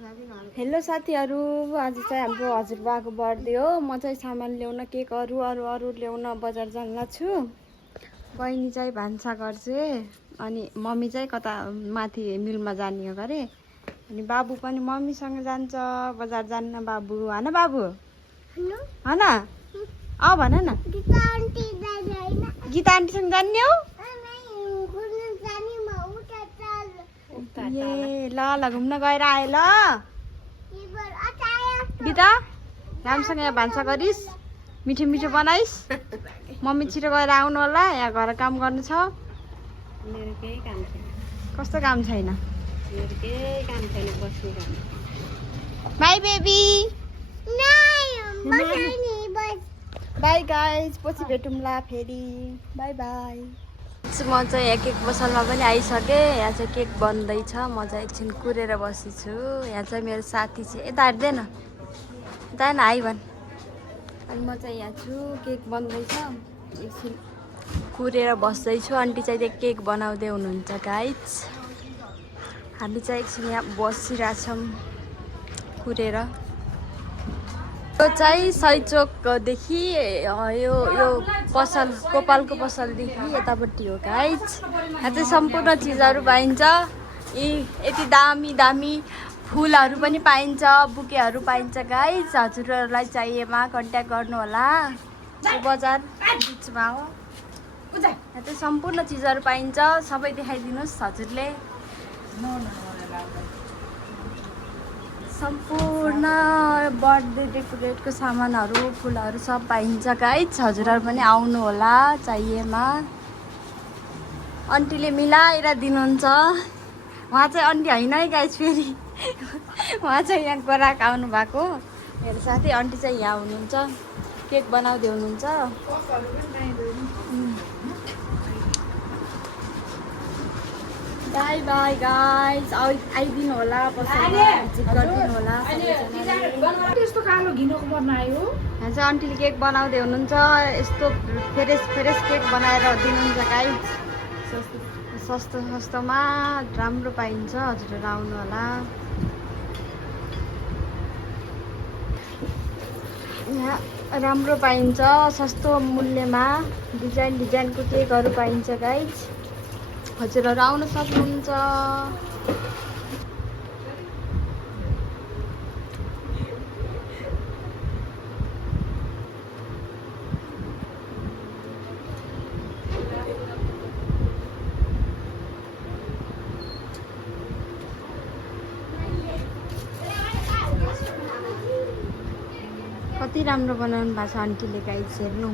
Hello साथीहरू, आज चाहिँ हाम्रो हजुरबाको बर्थडे हो। म चाहिँ सामान ल्याउन केकहरू अरू ल्याउन बजार जान्न छु। बहिनी चाहिँ भान्साघर चाहिँ, अनि मम्मी चाहिँ कता माथि मिलमा जाने हो गरे। अनि बाबु पनि मम्मीसँग जान्छ बजार जान्न। बाबु हैन बाबु हैन भन न। गीता आन्टीसँग जान्ने हो? ए ल घुम्न गएर आए ल। गीता राम्रोसँग यहाँ भान्सा गरिस्, मिठो मिठो बनाइस्। मम्मी छिटो गएर आउनु होला, यहाँ घर काम गर्नु छ। मेरो केही काम छैन। कस्तो काम छैन? मेरो केही काम छैन, बस्नु काम। By baby. बाई गाइज, पछि भेटौँला फेरि। By by. म चाहिँ यहाँ केक पसलमा पनि आइसकेँ। यहाँ चाहिँ केक बन्दैछ। म चाहिँ एकछिन कुरेर बसेछु। यहाँ चाहिँ मेरो साथी चाहिँ यता हेर्दैन, यता हेर्न आइ भन्। अनि म चाहिँ यहाँ छु, केक बन्दैछ। एकछिन कुरेर बस्दैछु। आन्टी चाहिँ त्यो केक बनाउँदै हुनुहुन्छ गाइज। हामी चाहिँ एकछिन यहाँ बसिरहेछौँ कुरेर। यो चाहिँ सैचोकदेखि यो पसल गोपालको पसलदेखि यतापट्टि हो गाइज। यहाँ चाहिँ सम्पूर्ण चिजहरू पाइन्छ। यति दामी दामी फुलहरू पनि पाइन्छ, बुकेहरू पाइन्छ गाइज। हजुरहरूलाई चाहिएमा कन्ट्याक्ट गर्नु होला। यो बजार बिचमा हो। यहाँ चाहिँ सम्पूर्ण चिजहरू पाइन्छ। सबै देखाइदिनुहोस् हजुरले। सम्पूर्ण बर्थडे डेकोरेटको सामानहरू, फुलहरू सब पाइन्छ गाइज। हजुरहरू पनि आउनु होला चाहिएमा। आन्टीले मिलाएर दिनुहुन्छ। उहाँ चाहिँ आन्टी होइन है गाइज, फेरि उहाँ चाहिँ यहाँ ग्राहक आउनु भएको। मेरो साथी आन्टी चाहिँ यहाँ हुनुहुन्छ, केक बनाउँदै हुनुहुन्छ। बाई बाई गाइज, आइदिनु होला, पसलमा भिजिट गरिदिनु होला सबैजनाले। त्यस्तो कालो घिनोको बनायो। यहाँ चाहिँ आन्टीले केक बनाउँदै हुनुहुन्छ। यस्तो फ्रेस फ्रेस केक बनाएर दिनुहुन्छ गाइज। सस्तोमा राम्रो पाइन्छ। हजुरहरू आउनु होला। यहाँ राम्रो पाइन्छ, सस्तो मूल्यमा डिजाइनको केकहरू पाइन्छ गाइज। हजुरहरू आउन सक्नुहुन्छ। कति राम्रो बनाउनु भएको छ आन्टीले गाइज, हेर्नु।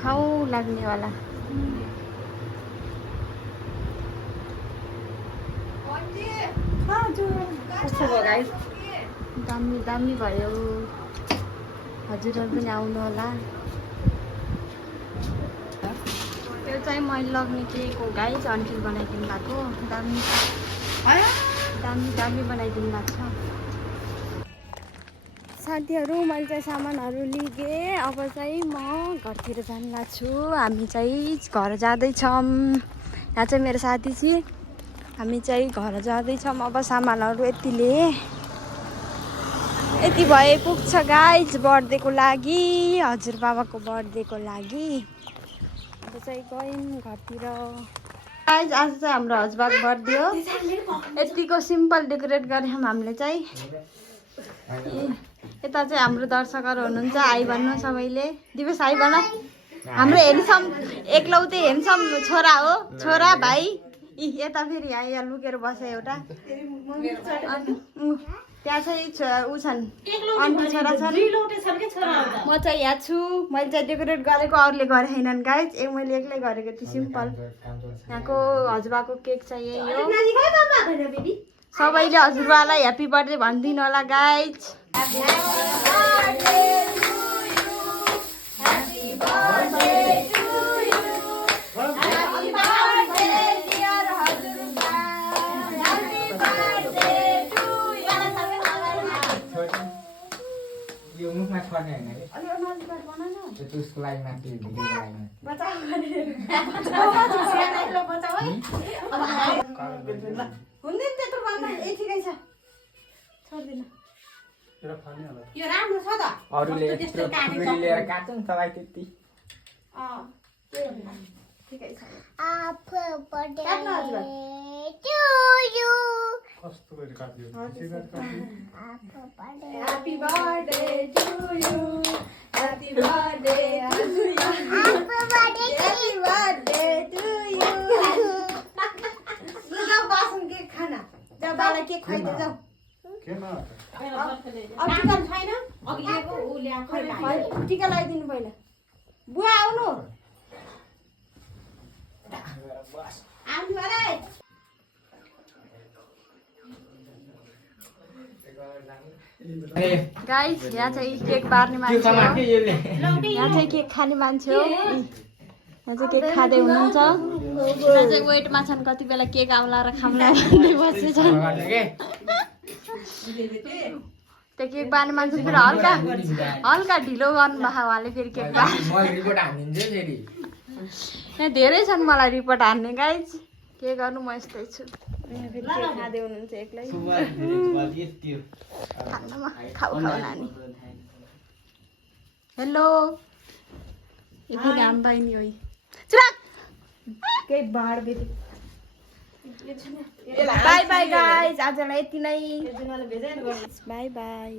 खाउँ लाग्नेवाला। कस्तो भयो गाइस? दामी भयो। हजुरहरू पनि आउनु होला। त्यो चाहिँ मैले लग्ने केक हो गाइस, आन्टीले बनाइदिनु भएको। दामी बनाइदिनु भएको छ। साथीहरू, मैले चाहिँ सामानहरू लिएँ। अब चाहिँ म घरतिर जान लाग्छु। हामी चाहिँ घर जाँदैछौँ। यहाँ चाहिँ मेरो साथी चाहिँ, हामी चाहिँ घर जाँदैछौँ। अब सामानहरू यति भए पुग्छ गाइज बर्थडेको लागि, हजुरबाबाको बर्थडेको लागि। अब चाहिँ गयौँ घरतिर। गाइज आज चाहिँ हाम्रो हजुरबाको बर्थडे हो। यतिको सिम्पल डेकोरेट गरेछौँ हामीले चाहिँ। यता चाहिँ हाम्रो दर्शकहरू हुनुहुन्छ, आइ भन्नु सबैले। दिवेश आइ भन। हाम्रो हेन्सम एकलौटे हेन्सम छोरा हो, छोरा भाइ। यता फेरि यहाँ लुकेर बसे एउटा। त्यहाँ चाहिँ ऊ छन्, आन्टी छोरा छन्। म चाहिँ यहाँ छु। मैले चाहिँ डेकोरेट गरेको, अरूले गरे छैनन् गाइज। मैले एक्लै गरेको थिएँ सिम्पल। यहाँको हजुरबाको केक चाहिँ यही हो। सबैले हजुरबालाई ह्याप्पी बर्थडे भनिदिनु होला गाइज। मुखमा छर्ने होइन कि त्यसको लागि माथि भिडियो हुँदैन त्यत्रो भन्दा यतिकै छ। यो राम्रो छ त अरूले त्यस्तो काटेको खुकुरी लिएर काट्छ नि तपाईँ त्यति ठिकै छ Happy birthday काट्नु हजुर to you. कस्तो गरी काट्यो Happy birthday. Happy birthday to you. Happy birthday to you. Happy birthday. Happy birthday to you. ल जाऊ बासन केक खाना जाऊ बालाई केक खुवाइदियो जाऊ केमा अब टिकन छैन अघि ल्याएको ऊ ल्याएको खै भाइ टिका लगाइदिनु पहिला बुवा आउनु आउनु अरे गाइस यहाँ चाहिँ केक बार्ने मान्छे हो यहाँ चाहिँ केक खाने मान्छे हो यहाँ चाहिँ केक खाँदै हुनुहुन्छ यहाँ चाहिँ वेटमा छन् कति बेला केक आउला र खाम्ला भन्दै बसेछन् त्यो केक बार्ने मान्छे फेरि हल्का ढिलो गर्नुभयो उहाँले फेरि केक बार्ने रिपोर्ट हानिदिन्छु फेरि यहाँ धेरै छन् मलाई रिपोर्ट हान्ने गाइज के गर्नु म यस्तै छु यहाँ फेरि केक खाँदै हुनुहुन्छ एक्लै खानमा खाऊ खाऊ नानी हेलो यो फेरि हाम्रो बहिनी हो चुराक केही बाड फेरि बाई बाई गाइज आजलाई यति नै बाई बाई